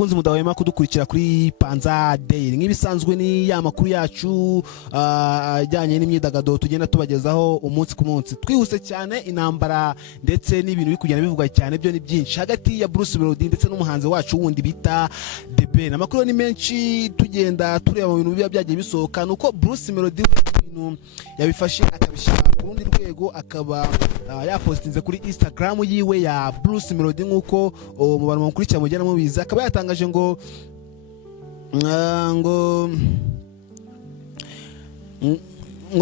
bakunzi mudahwema kudukurikira kuri Panza Daily. Nk'ibisanzwe ni ya makuru yacu ajyanye n'imyidagaduro tugenda tubagezaho umunsi ku munsi. Twihuse cyane intambara ndetse n'ibintu bikugenda bivugwa cyane byo ni byinshi hagati ya Bruce Melody ndetse n'umuhanzi wacu wundi bita The Ben. Amakuru ni menshi tugenda tureba mu bintu byagiye bisohoka nuko Bruce Melody ibintu yabifashe akabishyira ku rundi rwego akaba yapostinze kuri Instagram yiwe ya Bruce Melody nkuko mu bantu bakurikira mugenda mubiza akaba yatangaje ngo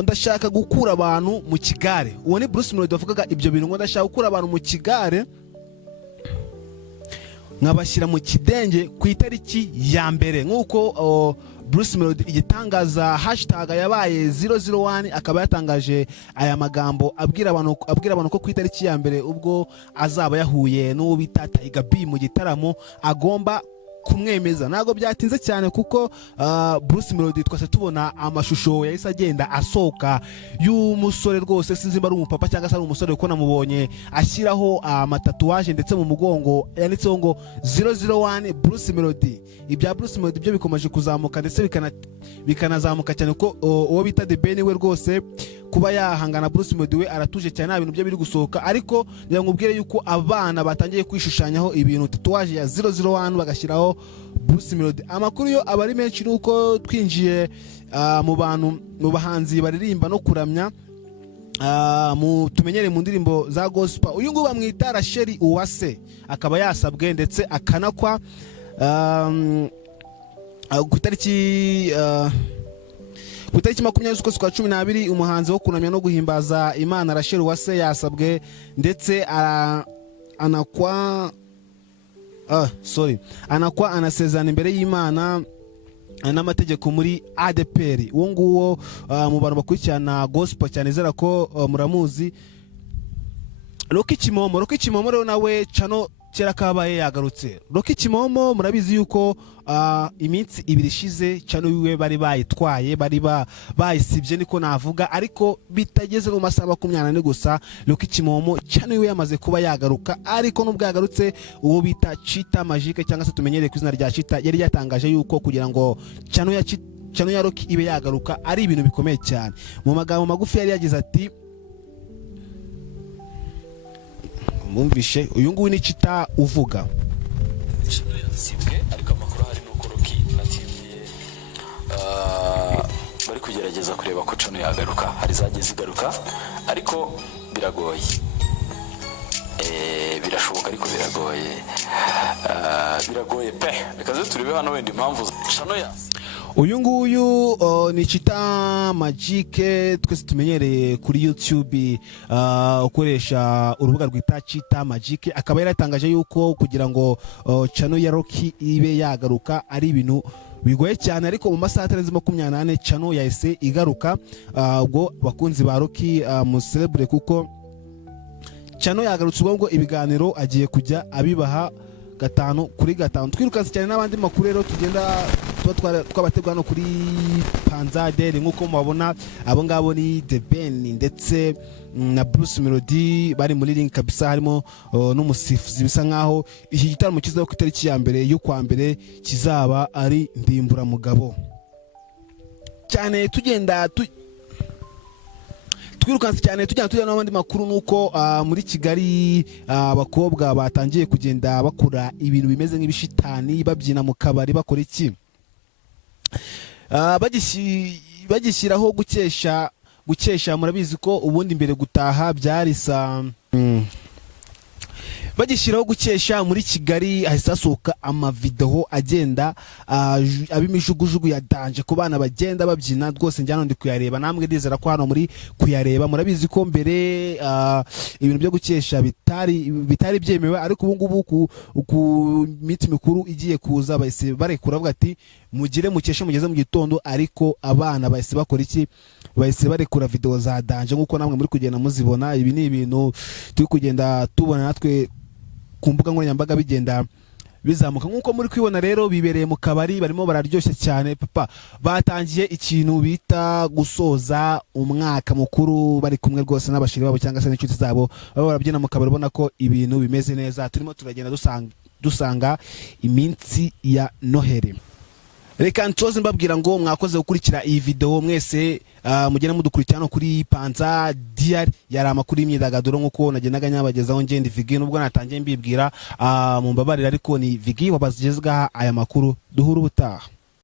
ndashaka gukura abantu mu kigare. Uwo ni Bruce Melody wavugaga ibyo bintu ngo ndashaka gukura abantu mu kigare nkabashyira mu kidenge ku itariki ya mbere nkuko Bruce Melody igitangaza hashtag yabaye 001 akaba yatangaje aya magambo abwira abantu ko ku itariki ya mbere ubwo azaba yahuye n'uwo bita Tiger B mu gitaramo agomba kumwemeza. Nago byatinze cyane kuko Bruce Melody twase tubona amashusho yahise agenda asohoka y'umusore rwose sinzi ari umupapa cyangwa se ari umusore uko namubonye ashyiraho amatatuwaje ndetse mu mugongo yanditseho ngo 001 Bruce Melody. Ibya Bruce Melody byo bikomeje kuzamuka ndetse bikanazamuka cyane ko uwo bita The Ben we rwose kuba yahangana Bruce Melody we aratuje cyane ibintu byo biri gusohoka ariko ngira ngubwire yuko abana batangiye kwishushanyaho ibintu tatuwaje ya 001 bagashyiraho Bruce Melody. Amakuru yo abari menshi nuko twinjiye mu bahanzi baririmba no kuramya tumenyere mu ndirimbo za gospel. Uyu nguyu bamwita Rachel Uwase akaba yasabwe ndetse akanakwa ku itariki 20 z'ukwezi kwa 12 umuhanzi wo kunamya no guhimbaza Imana Rachel Uwase yasabwe ndetse anakwa anasezerana imbere y'Imana n'amategeko muri ADPR. Uwo nguwo mu bantu bakurikirana gospel cyane zera ko muramuzi Rocky Kimomo rero nawe cano kera kabaye yagarutse. Rocky Kimomo murabizi yuko iminsi ibiri ishize cano wiwe bari bayitwaye bari bayisibye niko navuga ariko bitageze mu masaha 24 gusa Rocky Kimomo cano wiwe yamaze kuba yagaruka ariko nubwo yagarutse uwo bita Chita Magique cyangwa se tumenyereye ku izina rya Chita yari yatangaje yuko kugira ngo cano ya Rocky ibe yagaruka ari ibintu bikomeye cyane. Mu magambo magufi yari yagize ati mumvishe uyu nguyu ni Chita uvuga ariko amakuru hari nuko Rocky natimye bari kugerageza kureba ko cano yagaruka hari zagiye zigaruka ariko biragoye birashoboka ariko biragoye pe reka turebe hano wenda impamvu cano ya uyu nguyu ni Chita Magique twese tumenyereye kuri YouTube ukoresha urubuga rwita Chita Magique akaba yaratangaje yuko kugira ngo cano ya Rocky ibe yagaruka ari ibintu bigoye cyane ariko mu masaha 24 cano yahise igaruka. Ubwo bakunzi ba Rocky mu celebrate kuko cano yagarutse ubwo ibiganiro agiye kujya abibaha 5/5. Twirukanse cyane n'abandi makuru rero tugenda twabategwa no kuri Panza Daily nkuko mubabona abo ngabo ni The Ben ndetse na Bruce Melody bari muri link kabisa harimo n'umusifuzi bisa nkaho iki gitaramo kizaba ku itariki ya mbere yo kwa mbere kizaba ari ndimbura mugabo cyane. Twirukanse cyane tujya n'abandi makuru nuko muri Kigali abakobwa batangiye kugenda bakora ibintu bimeze nk'ibishitani babyina mu kabari bakora iki bagishyiraho gukesha murabizi ko ubundi mbere gutaha byarisa bagishyiraho gukesha muri Kigali hahise hasohoka amavideo agenda abimijugujugu ya danje ku bana bagenda babyina rwose njyana ndi kuyareba namwe ndizera ko hano muri kuyareba. Murabizi ko mbere ibintu byo gukesha bitari byemewe ariko ubu ngubu ku miti mikuru igiye kuza bahise barekura bavuga ati mugire mukeshe mugeze mu gitondo ariko abana bahise bakora iki bahise barekura video za danje nkuko namwe muri kugenda muzibona. Ibi ni ibintu turi kugenda tubona natwe ku mbuga nkoranyambaga bigenda bizamuka nkuko muri kwibona. Rero bibereye mu kabari barimo bararyoshye cyane papa batangiye ikintu bita gusoza umwaka mukuru bari kumwe rwose n'abashiri babo cyangwa se n'inshuti zabo baba barabyina mu kabari ubona ko ibintu bimeze neza. Turimo turagenda dusanga iminsi ya Noheli. Reka ncoze mbabwira ngo mwakoze gukurikira iyi video mwese, mugenda mudukurikirana kuri Panza Diary, yari amakuru y'imyidagaduro nk'uko nagendaga nyabagezaho ngende Vigi, nubwo natangiye mbibwira mu mbabarira, ariko ni Vigi wabazigezga aya makuru. Duhura ubutaha.